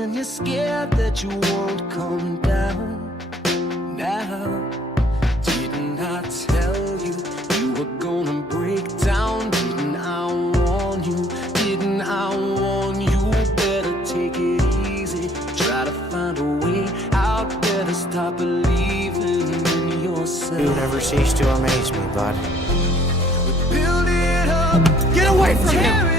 and you're scared that you won't come down. Now, didn't I tell you you were gonna break down? Didn't I warn you? Didn't I warn you? Better take it easy. Try to find a way out. Better stop believing in yourself. You never cease to amaze me, bud. Build it up. Get away from him!